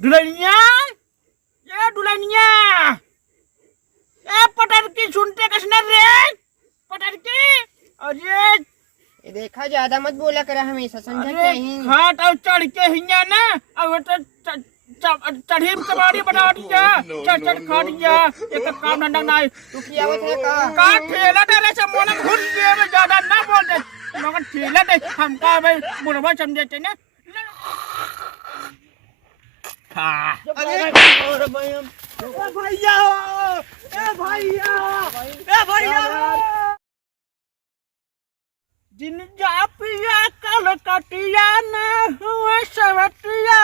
दुल्हनिया, ये दुल्हनिया, ए पटरकी सुनते कसना रे, पटरकी, अरे देखा ज्यादा मत बोला करा हमेशा, समझा नहीं। खाट और चढ़ के हिया ना, और चढ़ी कबाड़ी बना दिया, चढ़ खा दिया, एक काम ना ना। तू किया वो थे का ठेला डाले से मोना घुस गए, में ज्यादा ना बोल दे, मगर ठेला दे हमका भाई बुढ़वा समझते ना। हाँ अरे भैया, ए भैया, ए भैया, जिन जा पिया कल कटिया ना हुआ सवटिया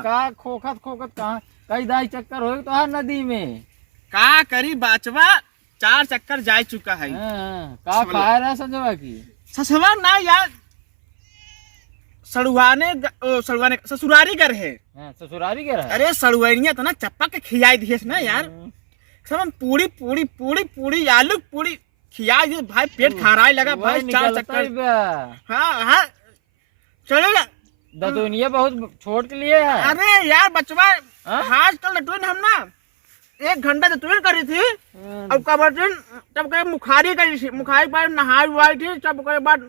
का खोखत कहाँ कई दाई चक्कर हो तो हर नदी में का करी बाचवा 4 चक्कर जा चुका है। का खाए रहा संजवा की ससवा ना यार, सड़ुआने ससुरारी कर है। ससुरारी कर है। अरे सड़ुआनिया तो ना चप्पा के खियाई दिए ना यार, सब पूरी पूरी पूरी पूरी आलू पूरी खिया दिए भाई, पेट खराई लगा भाई 4 चक्कर। हाँ हाँ चलेगा। दतुनिया बहुत छोट के लिए है। अरे यार बचवा आज कल लटुन हम ना 1 घंटा दतुन करी थी, अब कबरन तब के मुखारी करी थी, मुखारी बाद नहाई हुई थी, तब के बाद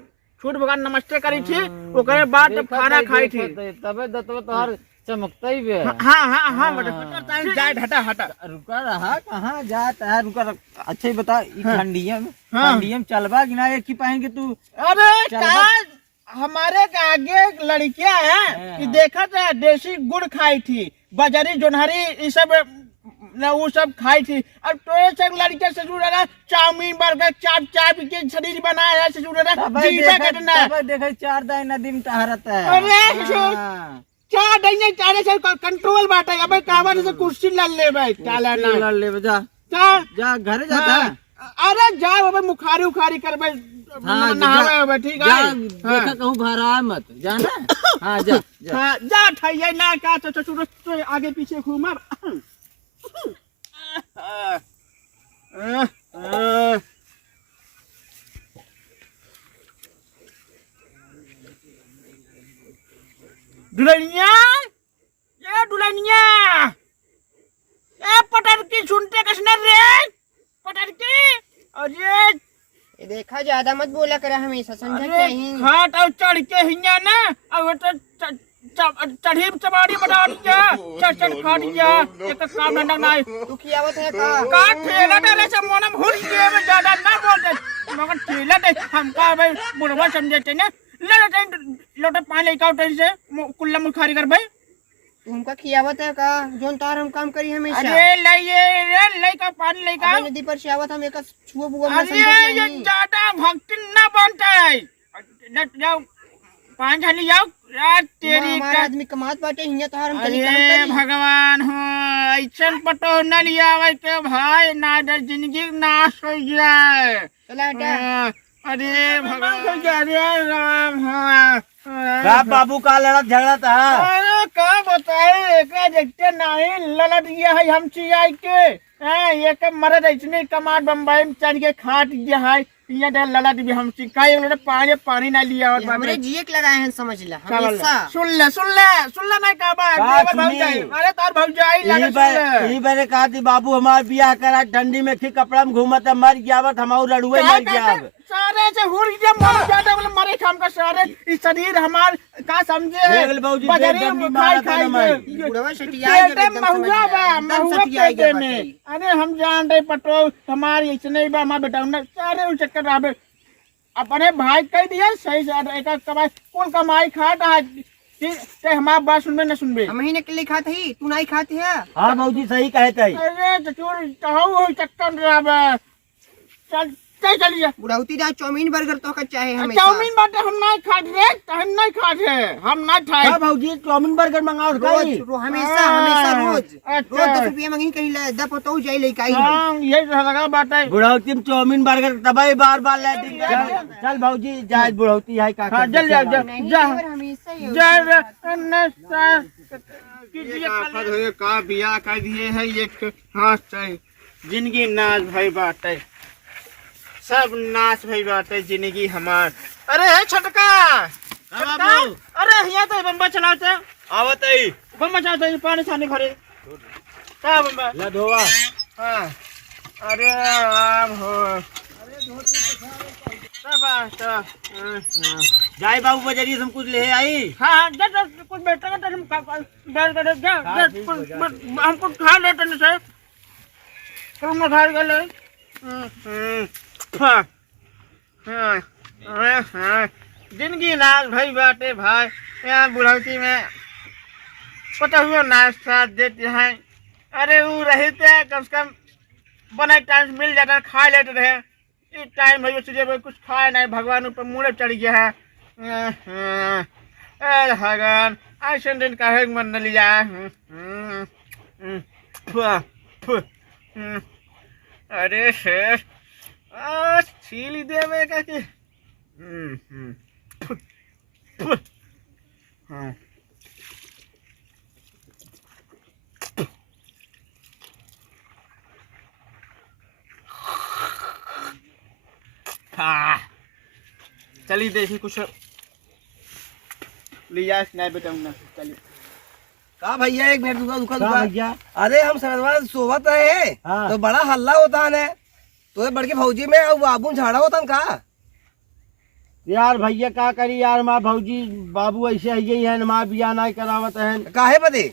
छूट भगवान नमस्ते करी थी, ओकरे बाद जब खाना खाई थी तबे दतवा तो हर चमकता ही है। हाँ हाँ हाँ बेटा जाए हटा हटा रुका रहा कहाँ जाता है, रुका अच्छा ही बता ठंडिया में चलवा कि ना एक ही पहन के तू। अरे हमारे आगे लड़कियां हैं कि देखा था देसी गुड़ खाई थी, बजरी जोनहरी ये सब ना वो सब खाई थी, और तो सब लड़के ससुर चाउमीन बर्गर चाट चाट के शरीर बनाया है ससुर देखे 4 दाई नदी में टहरता है। अरे चार नहीं चारे से कंट्रोल बाटा है, अबे कावन से कुर्सी लड़ ले भाई, चाला ना लड़ ले जा जा घर जाता है। अरे जाओ अबे मुखारी उखारी कर भाई, नहावे ठीक है। देखा कहूँ भरा मत जाना। हाँ जा जा ठैया ना का तो आगे पीछे घूमा। दुल्हनिया, ये दुल्हनिया, ए पटरकी सुनते कसना रे, पटरकी, अरे देखा ज्यादा मत बोला करा हमेशा, समझा नहीं। खाट और चढ़ के हिया ना, और चढ़ी कबाड़ी बना दिया, चढ़ खा दिया, एक काम ना ना। तू किया वो थे का ठेला डाले से मोना घुस गए, में ज्यादा ना बोल दे, मगर ठेला दे हमका भाई बुढ़वा समझते ना। लोटा पानी लेकर उठे से कुल्ला मुखारी कर भाई, तुमका खियावत है का जोन तार हम काम करी हमेशा। अरे लई का पानी लेकर नदी पर सियावत हम एक छुआ बुआ में। अरे ये ज्यादा भक्ति ना बनता है, जाओ 5 हाली जाओ यार तेरी हमारा आदमी कमात बाटे हिया तार हम चली काम अरे करी। भगवान हो ऐसन पटो न लिया के भाई ना जिंदगी नाश हो जाए। चला हटा। अरे भगवान अरे राम हो बाबू का लड़ा झगड़ा था। अरे का बताए एक देखते नहीं ललट गया है हम चियाई के, एक मरद ऐसने कमाट बम्बई में चढ़ के खाट गया है, ये डर ललट भी हम सिखाए पानी ना लिया और हमरे जिए के लगाए हैं समझ ला हमेशा। सुन ले नहीं का बात अरे तार भौजाई लगे बारे कहा थी बाबू हमार बियाह करा ठंडी में थी कपड़ा में घूमत मर गया हमारू रड़ुए मर गया। सारे से हुड़ गया मर जाता बोले मरे खाम का सारे इस शरीर हमार का समझे है बजरी खाई बुढ़वा सटियाई पेटे महुआ बा महुआ पेटे में। अरे हम जान रहे पटो हमारी इतने बा हमार बेटा सारे उस चक्कर रहा अपने भाई कह दिया सही से एक कमाई कौन कमाई खाता है हमारे बात सुनबे न सुनबे हम ही के लिए खाते ही तू नहीं खाते है। हाँ मौजी सही कहते है। अरे चचुर चक्कर रहा चल चलिए बुढ़ाउती जा चाउमीन बर्गर तो का चाहे हमें चाउमीन बाटे हम नहीं खा रहे हम नहीं खा रहे हम नहीं खाए भाजी चाउमीन बर्गर मंगाओ रोज हमेशा रोज 10 रुपया मंगी कहीं ले दा पतो जाई ले काई यही लगा बात है बुढ़ाउती में चाउमीन बर्गर तबाई बार ले चल भाजी जाए बुढ़ाउती है का चल जा का बियाह कर दिए है एक हाथ चाहिए जिंदगी नाच भाई बात है सब नाच भाई बात है जिंदगी हमार। अरे है छटका अरे यहाँ तो बम्बा मचाते आवत आई बम मचाते पानी छानी भरे का बम ला धोवा हां अरे राम हो जाई बाबू बजरी हम कुछ ले आई हाँ कुछ बेटा का तुम हमको खा लेते नहीं सर तुम खा गए जिंदगी नाच भाई बाटे भाई यहाँ बुढ़ौती में पता हुआ नाश्ता देते हैं अरे वो रहते कम से कम बना टाइम मिल जाता खा लेते रहे इस टाइम भाई तुझे कुछ खाए नहीं भगवान ऊपर मुड़े चढ़ गया है अरे भगवान ऐसे दिन का है मन न लिया अरे शेर छीली देवे का कि चलिए देखिए कुछ लिया नहीं बताऊंगा चलिए का भैया एक मिनट रुका रुका का रुका भैया अरे हम सरदवा सोवत रहे हाँ। तो बड़ा हल्ला होता है तो बड़के फौजी में और बाबू झाड़ा होता का यार भैया का करी यार माँ भौजी बाबू ऐसे ही है माँ बिया नहीं करावत है काहे बदे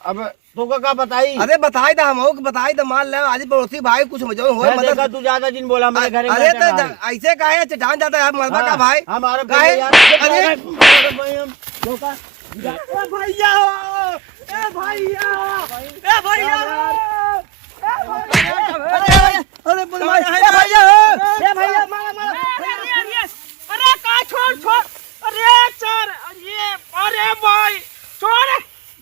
अब तो का बताई अरे बताई था हम बताई तो मान ले आज पड़ोसी भाई कुछ मजो हो देखा तू ज्यादा दिन बोला मेरे घर अरे तो ऐसे काहे चटान जाता है मरबा का भाई हमारे काहे अरे भैया ए भैया ए भैया अरे बोल भाई ए भैया ए भैया मारा मारा अरे का छोड़ छोड़ अरे चोर ये अरे भाई छोड़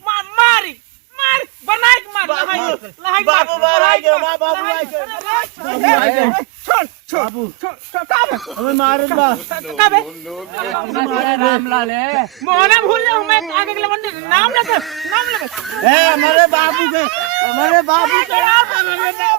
मारी मार बनाए मार बाबू बाहर आ गया मां बाबू आ गया छोड़ छोड़ बाबू छोड़ का हमें मारे बा का बे रामलाल है मोहना भूल जाऊं मैं आगे के लवंडे नाम लगे ए हमारे बाबू के